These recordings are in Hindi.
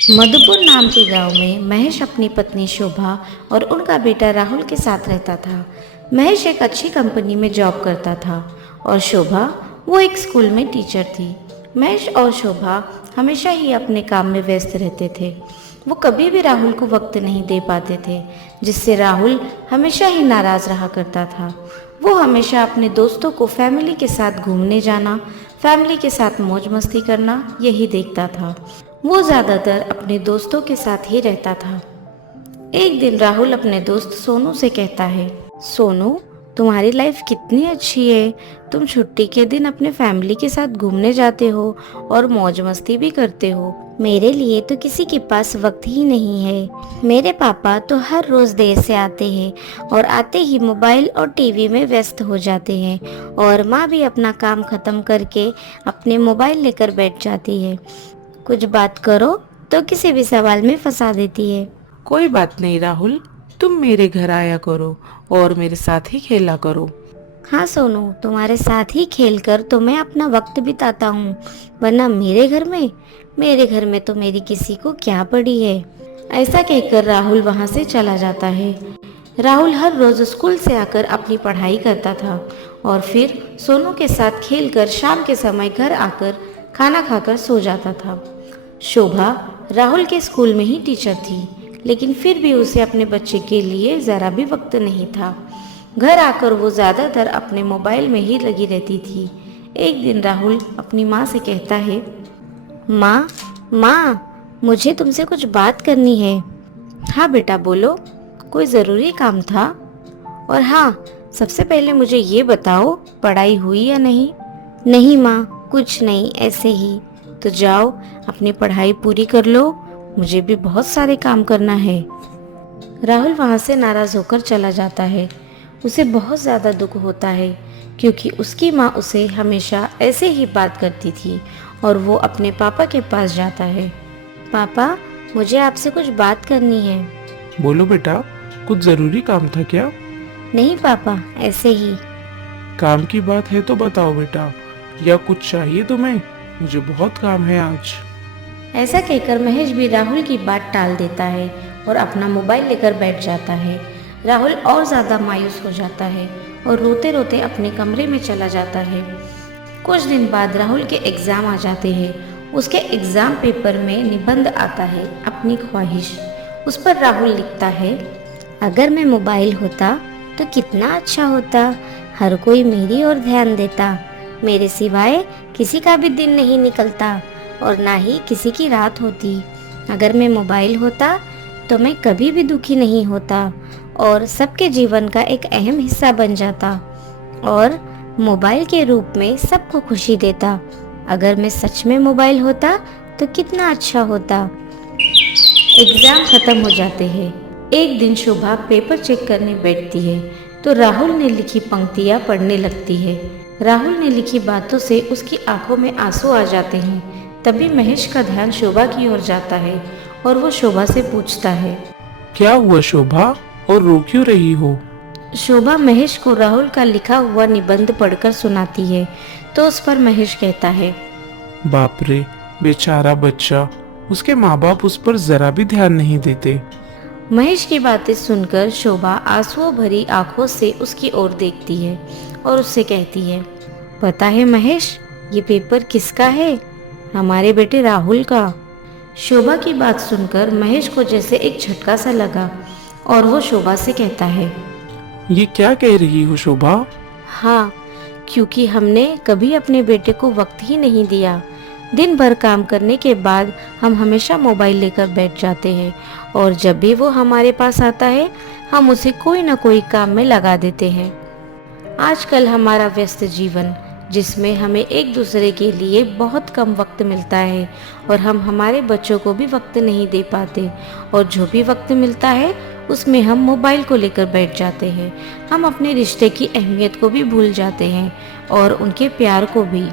मधुपुर नाम के गांव में महेश अपनी पत्नी शोभा और उनका बेटा राहुल के साथ रहता था। महेश एक अच्छी कंपनी में जॉब करता था और शोभा वो एक स्कूल में टीचर थी। महेश और शोभा हमेशा ही अपने काम में व्यस्त रहते थे। वो कभी भी राहुल को वक्त नहीं दे पाते थे, जिससे राहुल हमेशा ही नाराज रहा करता था। वो हमेशा अपने दोस्तों को फैमिली के साथ घूमने जाना, फैमिली के साथ मौज मस्ती करना यही देखता था। वो ज़्यादातर अपने दोस्तों के साथ ही रहता था। एक दिन राहुल अपने दोस्त सोनू से कहता है, सोनू, तुम्हारी लाइफ कितनी अच्छी है। तुम छुट्टी के दिन अपने फैमिली के साथ घूमने जाते हो और मौज मस्ती भी करते हो। मेरे लिए तो किसी के पास वक्त ही नहीं है। मेरे पापा तो हर रोज देर से आते हैं और आते ही मोबाइल और टीवी में व्यस्त हो जाते हैं और माँ भी अपना काम खत्म करके अपने मोबाइल लेकर बैठ जाती है। कुछ बात करो तो किसी भी सवाल में फंसा देती है। कोई बात नहीं राहुल, तुम मेरे घर आया करो और मेरे साथ ही खेला करो। हाँ सोनू, तुम्हारे साथ ही खेलकर तो मैं अपना वक्त बिताता हूँ, वरना मेरे घर में तो मेरी किसी को क्या पड़ी है। ऐसा कहकर राहुल वहाँ से चला जाता है। राहुल हर रोज स्कूल से आकर अपनी पढ़ाई करता था और फिर सोनू के साथ खेलकर शाम के समय घर आकर खाना खाकर सो जाता था। शोभा राहुल के स्कूल में ही टीचर थी, लेकिन फिर भी उसे अपने बच्चे के लिए ज़रा भी वक्त नहीं था। घर आकर वो ज़्यादातर अपने मोबाइल में ही लगी रहती थी। एक दिन राहुल अपनी माँ से कहता है, माँ माँ, मुझे तुमसे कुछ बात करनी है। हाँ बेटा बोलो, कोई ज़रूरी काम था? और हाँ, सबसे पहले मुझे ये बताओ, पढ़ाई हुई या नहीं? नहीं माँ, कुछ नहीं, ऐसे ही। तो जाओ अपनी पढ़ाई पूरी कर लो, मुझे भी बहुत सारे काम करना है। राहुल वहाँ से नाराज़ होकर चला जाता है। उसे बहुत ज़्यादा दुख होता है क्योंकि उसकी माँ उसे हमेशा ऐसे ही बात करती थी और वो अपने पापा के पास जाता है। पापा, मुझे आपसे कुछ बात करनी है। बोलो बेटा, कुछ जरूरी काम था क्या? नहीं पापा, ऐसे ही। काम की बात है तो बताओ बेटा, या कुछ चाहिए तुम्हें? मुझे बहुत काम है आज। ऐसा कहकर महेश भी राहुल की बात टाल देता है और अपना मोबाइल लेकर बैठ जाता है। राहुल और ज़्यादा मायूस हो जाता है और रोते रोते अपने कमरे में चला जाता है। कुछ दिन बाद राहुल के एग्ज़ाम आ जाते हैं। उसके एग्ज़ाम पेपर में निबंध आता है, अपनी ख्वाहिश। उस पर राहुल लिखता है, अगर मैं मोबाइल होता तो कितना अच्छा होता। हर कोई मेरी ओर ध्यान देता। मेरे सिवाय किसी का भी दिन नहीं निकलता और ना ही किसी की रात होती। अगर मैं मोबाइल होता तो मैं कभी भी दुखी नहीं होता और सबके जीवन का एक अहम हिस्सा बन जाता और मोबाइल के रूप में सबको खुशी देता। अगर मैं सच में मोबाइल होता तो कितना अच्छा होता। एग्जाम खत्म हो जाते हैं। एक दिन शोभा पेपर चेक करने बैठती है तो राहुल ने लिखी पंक्तियां पढ़ने लगती है। राहुल ने लिखी बातों से उसकी आंखों में आंसू आ जाते हैं। तभी महेश का ध्यान शोभा की ओर जाता है और वो शोभा से पूछता है, क्या हुआ शोभा, और रो क्यों रही हो? शोभा महेश को राहुल का लिखा हुआ निबंध पढ़कर सुनाती है तो उस पर महेश कहता है, बाप रे, बेचारा बच्चा, उसके माँ बाप उस पर जरा भी ध्यान नहीं देते। महेश की बातें सुनकर शोभा आंसुओं भरी आंखों से उसकी ओर देखती है और उससे कहती है, पता है महेश, ये पेपर किसका है? हमारे बेटे राहुल का। शोभा की बात सुनकर महेश को जैसे एक झटका सा लगा और वो शोभा से कहता है, ये क्या कह रही हो शोभा? हाँ, क्योंकि हमने कभी अपने बेटे को वक्त ही नहीं दिया। दिन भर काम करने के बाद हम हमेशा मोबाइल लेकर बैठ जाते हैं और जब भी वो हमारे पास आता है हम उसे कोई ना कोई काम में लगा देते हैं। आजकल हमारा व्यस्त जीवन, जिसमें हमें एक दूसरे के लिए बहुत कम वक्त मिलता है और हम हमारे बच्चों को भी वक्त नहीं दे पाते, और जो भी वक्त मिलता है उसमें हम मोबाइल को लेकर बैठ जाते हैं। हम अपने रिश्ते की अहमियत को भी भूल जाते हैं और उनके प्यार को भी।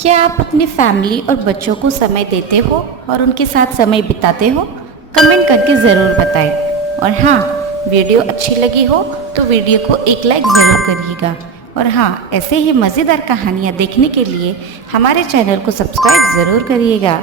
क्या आप अपनी फैमिली और बच्चों को समय देते हो और उनके साथ समय बिताते हो? कमेंट करके ज़रूर बताएं। और हाँ, वीडियो अच्छी लगी हो तो वीडियो को एक लाइक ज़रूर करिएगा। और हाँ, ऐसे ही मज़ेदार कहानियाँ देखने के लिए हमारे चैनल को सब्सक्राइब ज़रूर करिएगा।